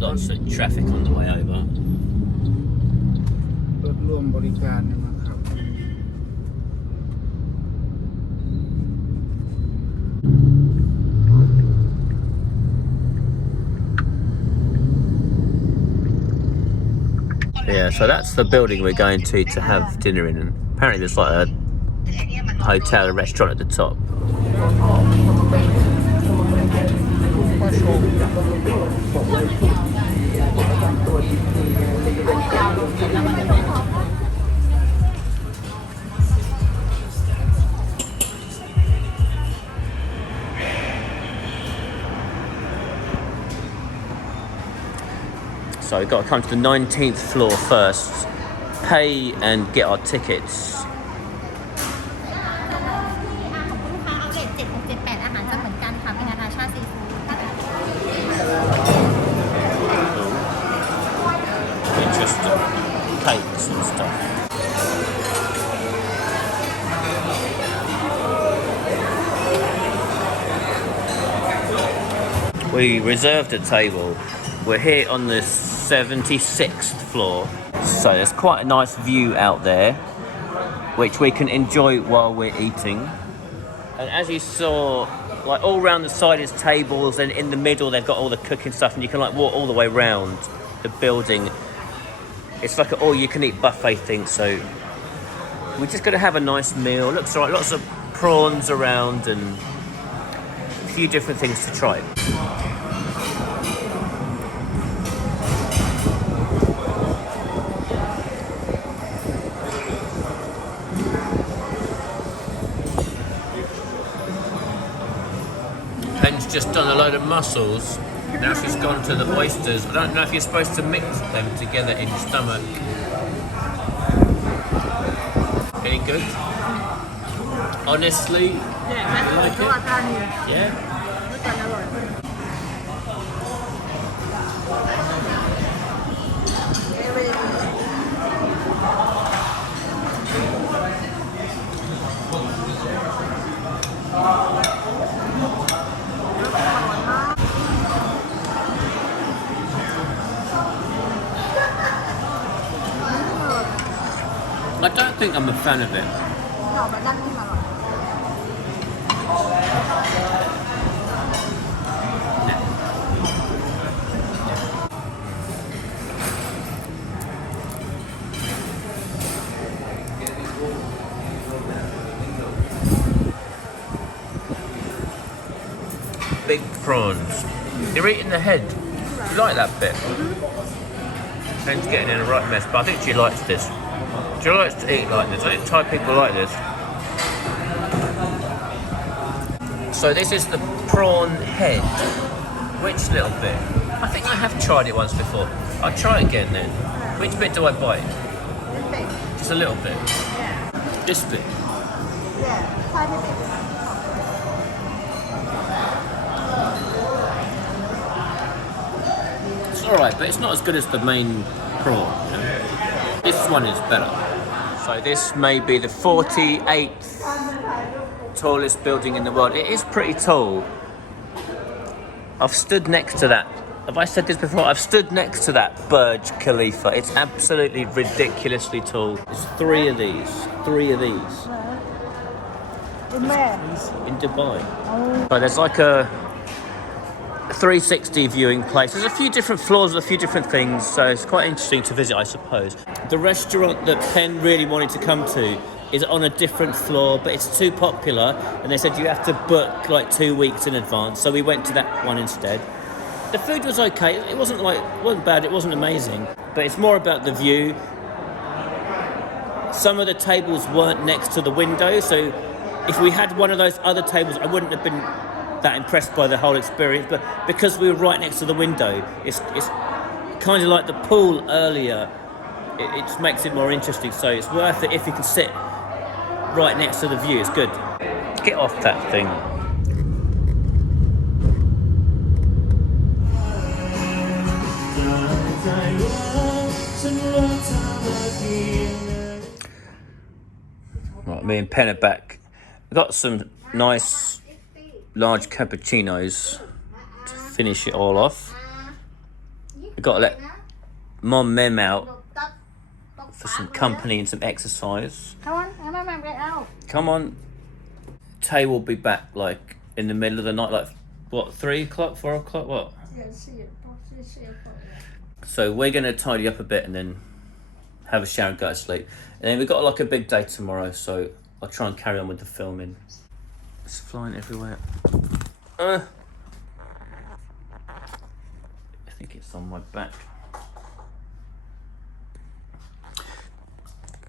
lots of traffic on the way over. รถร่วมบริการเนี่ยมาครับ Yeah, so that's the building we're going to have dinner in. And apparently there's like a hotel, a restaurant at the top. So we've got to come to the 19th floor first, pay and get our tickets. Interesting. Cakes and stuff. We reserved a table. We're here on the 76th floor, so there's quite a nice view out there which we can enjoy while we're eating. And as you saw, like all around the side is tables, and in the middle they've got all the cooking stuff, and you can like walk all the way around the building. It's like an all-you-can-eat buffet thing, so we're just going to have a nice meal. Looks like lots of prawns around and a few different things to try. Pen's just done a load of mussels. Now she's gone to the oysters. I don't know if you're supposed to mix them together in your stomach. Any good? Honestly? You like it? Yeah? I don't think I'm a fan of it. Big prawns. You're eating the head. You like that bit? Pen's getting in a right mess, but I think she likes this. She likes to eat like this. I think Thai people like this. So this is the prawn head. Which little bit? I think I have tried it once before. I'll try it again then. Which bit do I bite? This bit. Just a little bit. Yeah. This bit. Yeah. Tiny bit. It's alright, but it's not as good as the main prawn. You know? This one is better. So this may be the 48th tallest building in the world. It is pretty tall. I've stood next to that. Have I said this before? I've stood next to that Burj Khalifa. It's absolutely ridiculously tall. There's three of these. In where? In Dubai. So there's like a 360 viewing place. There's a few different floors with a few different things, so it's quite interesting to visit, I suppose. The restaurant that Pen really wanted to come to is on a different floor, but it's too popular, and they said you have to book like 2 weeks in advance, so we went to that one instead. The food was okay. It wasn't bad, it wasn't amazing, but it's more about the view. Some of the tables weren't next to the window, so if we had one of those other tables, I wouldn't have been that impressed by the whole experience, but because we were right next to the window, it's kind of like the pool earlier. It just makes it more interesting, so it's worth it if you can sit right next to the view. It's good. Get off that thing. Right, me and Pen are back. We've got some nice large cappuccinos to finish it all off. We've got to let Mom Mem out for some company and some exercise. Come on, Mom, get out. Come on. Tay will be back like in the middle of the night, like what, 3 o'clock, 4 o'clock, what? So we're gonna tidy up a bit and then have a shower and go to sleep. And then we've got like a big day tomorrow, so I'll try and carry on with the filming. It's flying everywhere. I think it's on my back.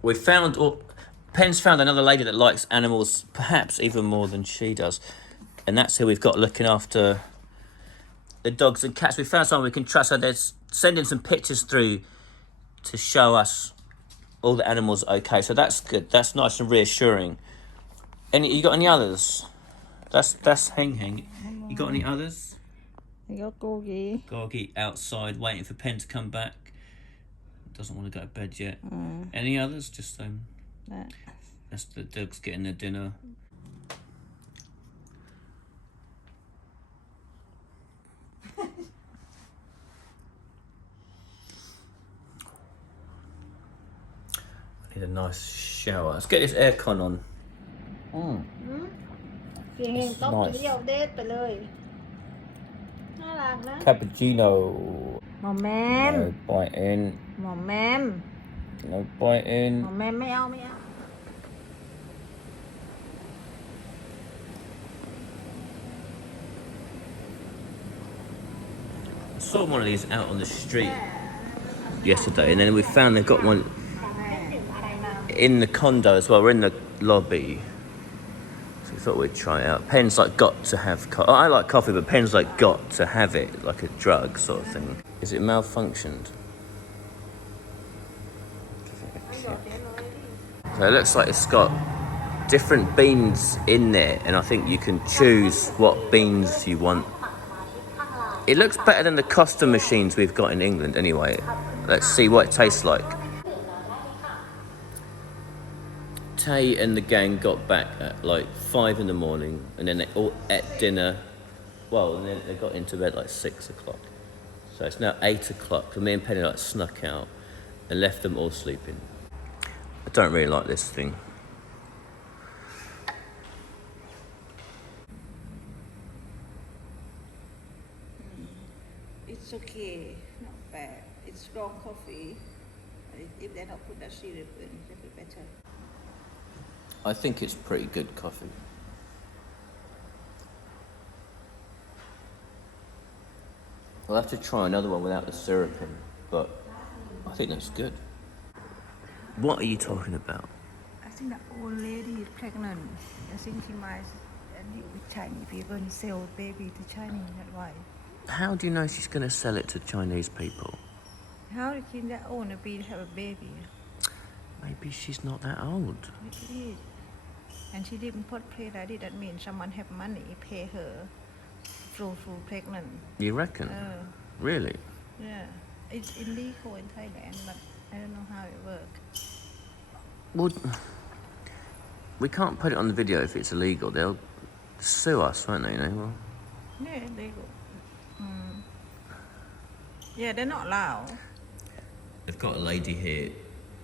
We found, or Penn's found another lady that likes animals perhaps even more than she does. And that's who we've got looking after the dogs and cats. We found someone we can trust. So they're sending some pictures through to show us all the animals are okay. So that's good. That's nice and reassuring. You got any others? That's Heng Heng. You got any others? I got Gorgie. Gorgie outside waiting for Penn to come back. Doesn't want to go to bed yet. Any others? Just that's the dogs getting their dinner. I need a nice shower. Let's get this aircon on. เสียงเฮงต้องเที่ยวเดทไปเลยน่ารักนะ Cappuccino. หมอแมม No biting. หมอแมม No biting. หมอแมมไม่เอา Saw one of these out on the street yesterday, and then we found they've got one in the condo as well. We're in the lobby, so we thought we'd try it out. Penn's like got to have coffee. I like coffee, but Penn's like got to have it, like a drug sort of thing. Is it malfunctioned? So it looks like it's got different beans in there, and I think you can choose what beans you want. It looks better than the Costa machines we've got in England anyway. Let's see what it tastes like. Tay and the gang got back at like 5 in the morning, and then they all ate dinner. Well, and then they got into bed like 6 o'clock. So it's now 8 o'clock, and me and Penny like snuck out and left them all sleeping. I don't really like this thing. It's okay, not bad. It's strong coffee. If they don't put that syrup in, it'll be better. I think it's pretty good coffee. I'll have to try another one without the syrup in, but I think that's good. What are you talking about? I think that old lady is pregnant. I think she might deal with Chinese people and sell baby to Chinese, that's why. How do you know she's going to sell it to Chinese people? How did she that old to have a baby? Maybe she's not that old. It is. And she didn't portray that. That means someone have money, pay her full pregnant. You reckon? Really? Yeah. It's illegal in Thailand, but I don't know how it works. Well, we can't put it on the video if it's illegal. They'll sue us, won't they? You know? Well, Yeah, illegal. Yeah, they're not allowed. they've got a lady here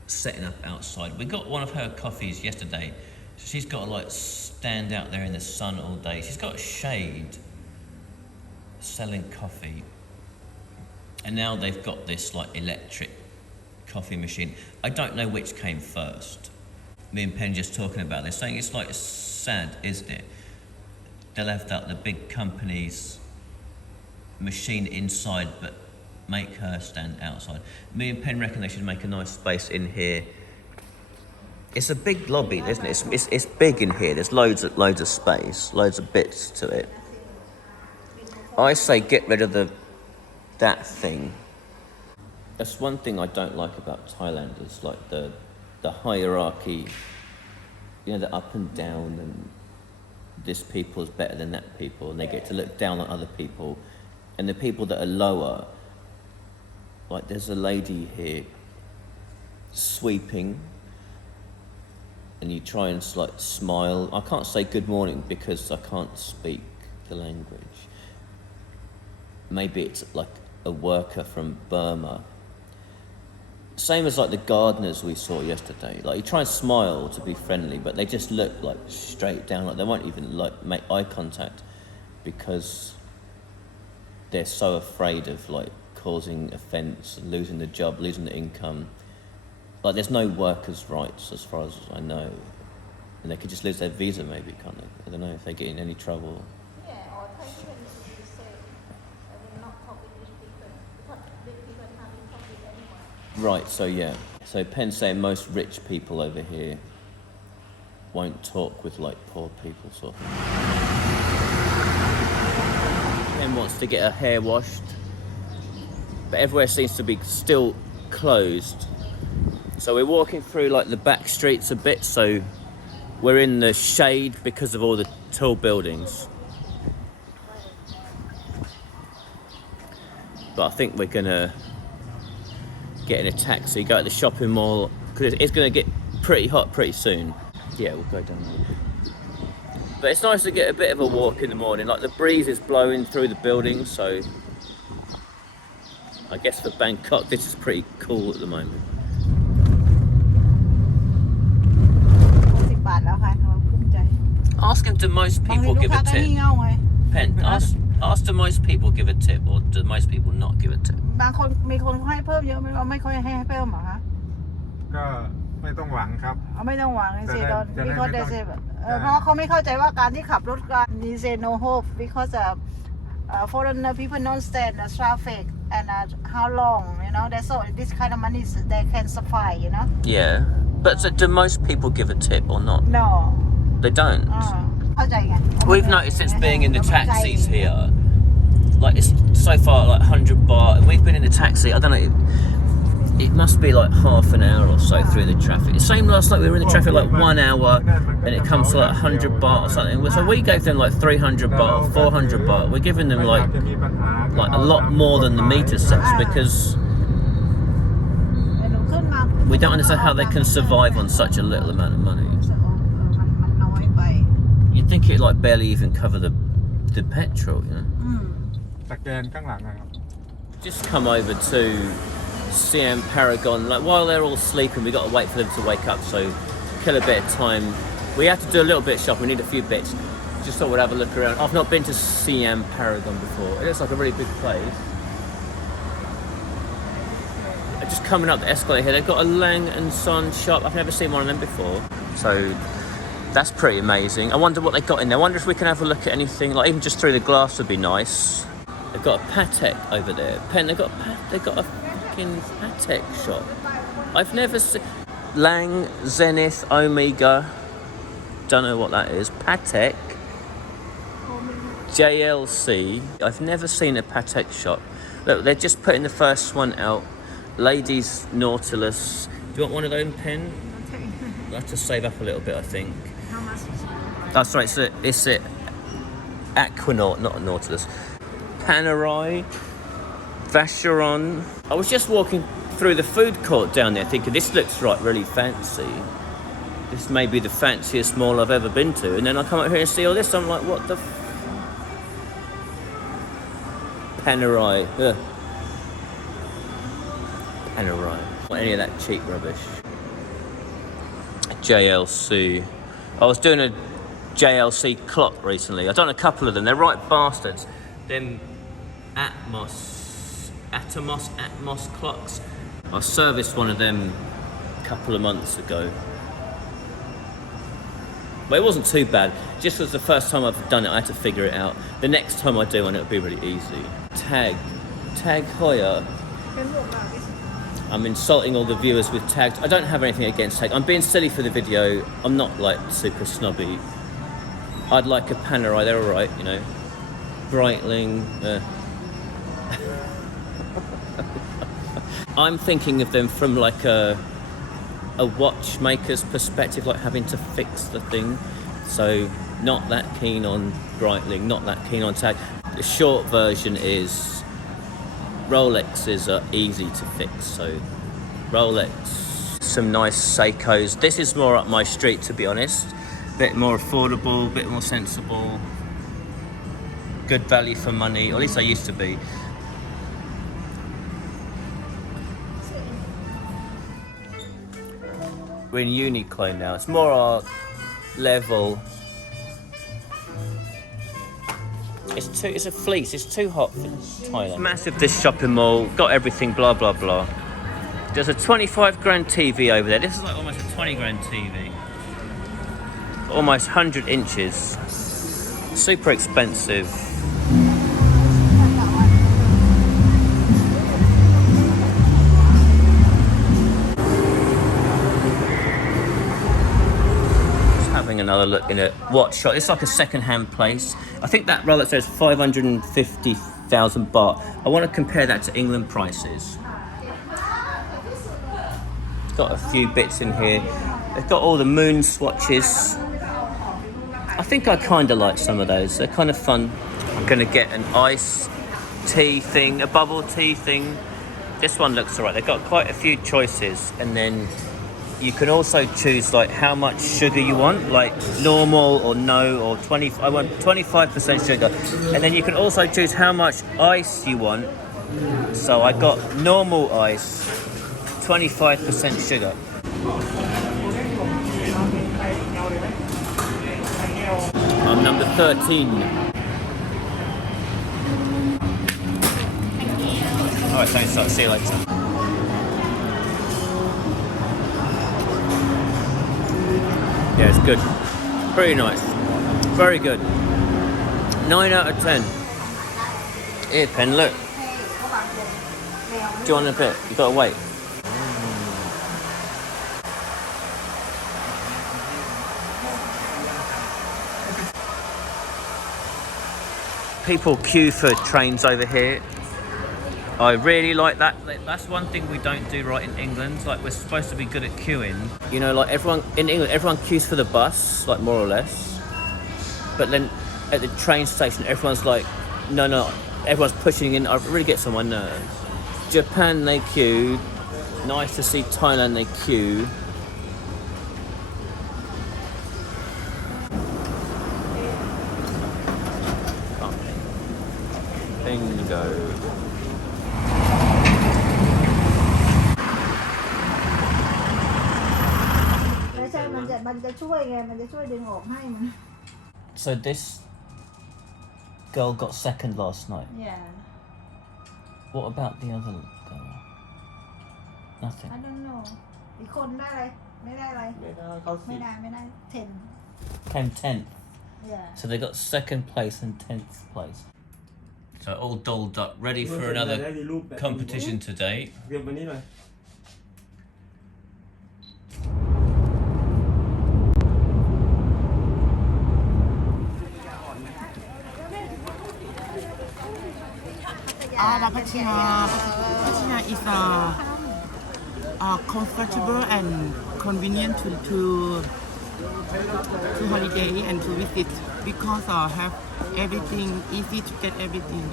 setting up outside. We got one of her coffees yesterday. So she's got to like stand out there in the sun all day. She's got a shade selling coffee. And now they've got this like electric coffee machine. I don't know which came first. Me and Penn just talking about this, saying it's like sad, isn't it? They left out the big company's machine inside, but make her stand outside. Me and Penn reckon they should make a nice space in here. It's a big lobby, isn't it? It's big in here. There's loads of space, loads of bits to it. I say get rid of that thing. That's one thing I don't like about Thailand is like the hierarchy, you know, the up and down, and this people is better than that people, and they get to look down on other people, and the people that are lower, like there's a lady here sweeping, and you try and like smile. I can't say good morning because I can't speak the language. Maybe it's like a worker from Burma. Same as like the gardeners we saw yesterday. Like you try and smile to be friendly, but they just look like straight down. Like they won't even like make eye contact because they're so afraid of like causing offence, losing the job, losing the income. Like there's no workers' rights as far as I know, and they could just lose their visa maybe, can't they? I don't know if they get in any trouble. Yeah, or Thai people say I will not talk with rich people because rich people can't talk with anyone. Right, so yeah. So Penn's saying most rich people over here won't talk with like poor people sort of. Penn wants to get her hair washed, but everywhere seems to be still closed. So we're walking through like the back streets a bit, so we're in the shade because of all the tall buildings. But I think we're gonna get in a taxi, go to the shopping mall, because it's gonna get pretty hot pretty soon. Yeah, we'll go down there. But it's nice to get a bit of a walk in the morning. Like the breeze is blowing through the buildings, so I guess for Bangkok this is pretty cool at the moment. 60 บาทแล้วค่ะเราภูมิใจ Ask him, do most บางที people ลูก give ค้า a ก็งี่ tip? เง่าไง Pen, ask do most people give a tip or do most people not give a tip? บางคนมีคนให้เพิ่มเยอะไม่เราไม่ค่อยให้เพิ่มหรอคะ ก็ไม่ต้องหวังครับ ไม่ต้องหวังสิตอน จะได้ because ไม่ they ต้อง say เพราะเขาไม่เข้าใจว่าการที่ขับรถการ they say no hope because foreigner people don't stand the traffic and how long you know that's all this kind of money they can suffice you know Yeah. But so do most people give a tip or not? no They don't. เข้าใจไง We've noticed since being in the taxis here, like it's so far like 100 baht, and we've been in the taxi, I don't know, it must be like half an hour or so through the traffic. The same last night, we were in the traffic like 1 hour, and it comes to like 100 baht or something. So we gave them like 300 baht or 400 baht. We're giving them like a lot more than the meter says because we don't understand how they can survive on such a little amount of money. You'd think it'd like barely even cover the petrol, you know? สแกนข้างหลังนะครับ Just come over to Siam Paragon. Like while they're all sleeping, we got to wait for them to wake up. So kill a bit of time. We have to do a little bit of shopping. We need a few bits. Just thought we'd have a look around. I've not been to Siam Paragon before. It looks like a really big place. Just coming up the escalator here, they've got a Lang and Son shop. I've never seen one of them before. So that's pretty amazing. I wonder what they got in there. I wonder if we can have a look at anything, like even just through the glass would be nice. They've got a Patek over there. Pen, they've got a fucking Patek shop. I've never seen Lang, Zenith, Omega. Don't know what that is. Patek, JLC. I've never seen a Patek shop. Look, they're just putting the first one out. Ladies Nautilus. Do you want one of those, Pen? I'll have to save up a little bit, I think. How much is it? That's right, it's a Aquanaut, not a Nautilus. Panerai, Vacheron. I was just walking through the food court down there thinking this looks right really fancy. This may be the fanciest mall I've ever been to. And then I come up here and see all this, I'm like, what the Panerai. Panerai. Not any of that cheap rubbish. JLC. I was doing a JLC clock recently. I've done a couple of them. They're right bastards. Them Atmos clocks. I serviced one of them a couple of months ago. But it wasn't too bad. Just was the first time I've done it, I had to figure it out. The next time I do one, it'll be really easy. Tag Heuer. I'm insulting all the viewers with tags. I don't have anything against tag. I'm being silly for the video. I'm not like super snobby. I'd like a Panerai, they're alright, you know. Breitling. I'm thinking of them from like a watchmaker's perspective, like having to fix the thing. So not that keen on Breitling, not that keen on tag. The short version is Rolexes are easy to fix, so Rolex. Some nice Seikos. This is more up my street, to be honest. Bit more affordable, bit more sensible. Good value for money, or at least I used to be. we're in Uniqlo now. It's more our level. It's a fleece. It's too hot for Thailand. It's massive, this shopping mall. Got everything, blah, blah, blah. There's a 25 grand TV over there. This is like almost a 20 grand TV. Almost 100 inches. Super expensive. Having another look in a watch shop. It's like a second-hand place. I think that Rolex says 550,000 baht. I want to compare that to England prices. Got a few bits in here. They've got all the moon swatches. I think I kind of like some of those. They're kind of fun. I'm going to get an iced tea thing, a bubble tea thing. This one looks alright. They've got quite a few choices, and then you can also choose like how much sugar you want, like normal or no, or 20. I want 25% sugar, and then you can also choose how much ice you want. So I got normal ice, 25% sugar. I'm number 13. Alright, thanks. I'll see you later. Yeah, it's good. Pretty nice. Very good. 9 out of 10. Here, Pen, look. Do you want a bit? You gotta wait. People queue for trains over here. I really like that. That's one thing we don't do right in England. Like, we're supposed to be good at queuing. You know, like everyone in England, everyone queues for the bus, like more or less. But then at the train station, everyone's like, no, everyone's pushing in. I really get on my nerves. Japan, they queue. Nice to see Thailand, they queue. Bingo. มันจะช่วยไงมันจะช่วยดึงออกให้มัน So this girl got second last night. Yeah. What about the other girl? Nothing. I don't know. อีกคนได้อะไรไม่ได้อะไรไม่ได้ 10. Came 10th. Yeah. So they got second place and 10th place. So all dolled up, ready for another competition today. Pattaya is comfortable and convenient to holiday and to visit because have everything easy to get everything.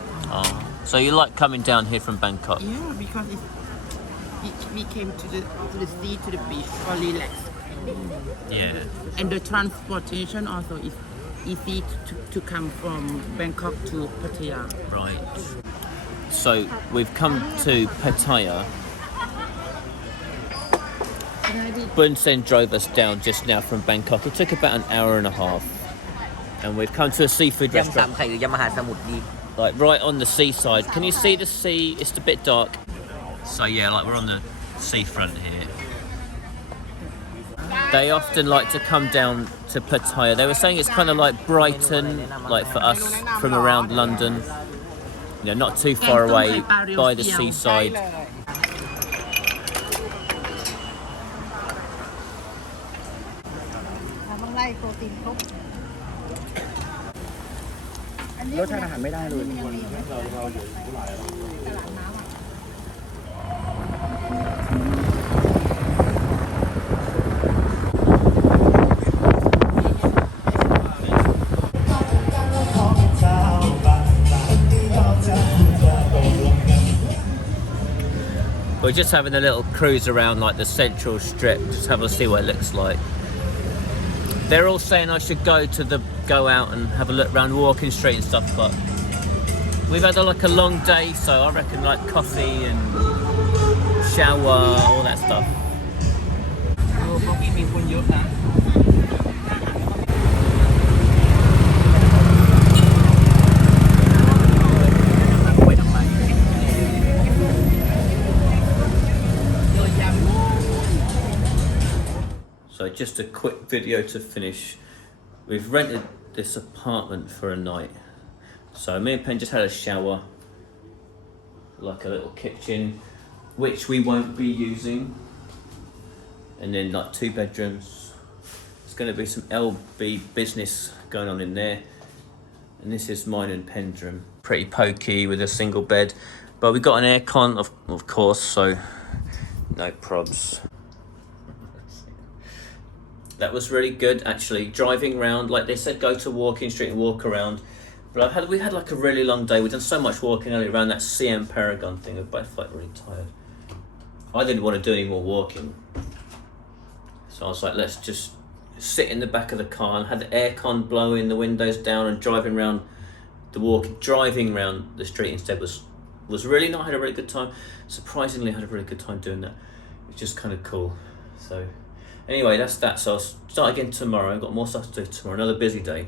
So you like coming down here from Bangkok? Yeah, because we came to the sea, to the beach for relax. Yeah. And the transportation also is easy to come from Bangkok to Pattaya. Right. So we've come to Pattaya. Bun Sen drove us down just now from Bangkok. It took about an hour and a half. And we've come to a seafood restaurant. Like right on the seaside. Can you see the sea? It's a bit dark. So yeah, like we're on the seafront here. They often like to come down to Pattaya. They were saying it's kind of like Brighton, like for us from around London. You know, not too far away by the seaside. ต้องไล่โปรตีนครบ รสชาติอาหารไม่ได้เลย We're just having a little cruise around like the central strip, just have a see what it looks like. They're all saying I should go out and have a look around Walking Street and stuff, but we've had like a long day, so I reckon like coffee and shower, all that stuff. กี้มีคนเยอะนะ So just a quick video to finish. We've rented this apartment for a night. So me and Pen just had a shower, like a little kitchen, which we won't be using. And then like 2 bedrooms. There's going to be some LB business going on in there. And this is mine and Pen's room. Pretty pokey with a single bed. But we got an aircon, of course, so no probs. That was really good, actually. Driving around, like they said, go to Walking Street and walk around. But we had like a really long day. We've done so much walking earlier around that CM Paragon thing. We're both like really tired. I didn't want to do any more walking. So I was like, let's just sit in the back of the car, and had the aircon blowing, the windows down, and driving around the street instead was really nice. I had a really good time. Surprisingly, I had a really good time doing that. It's just kind of cool. So anyway, that's that. So I'll start again tomorrow. I've got more stuff to do tomorrow. Another busy day.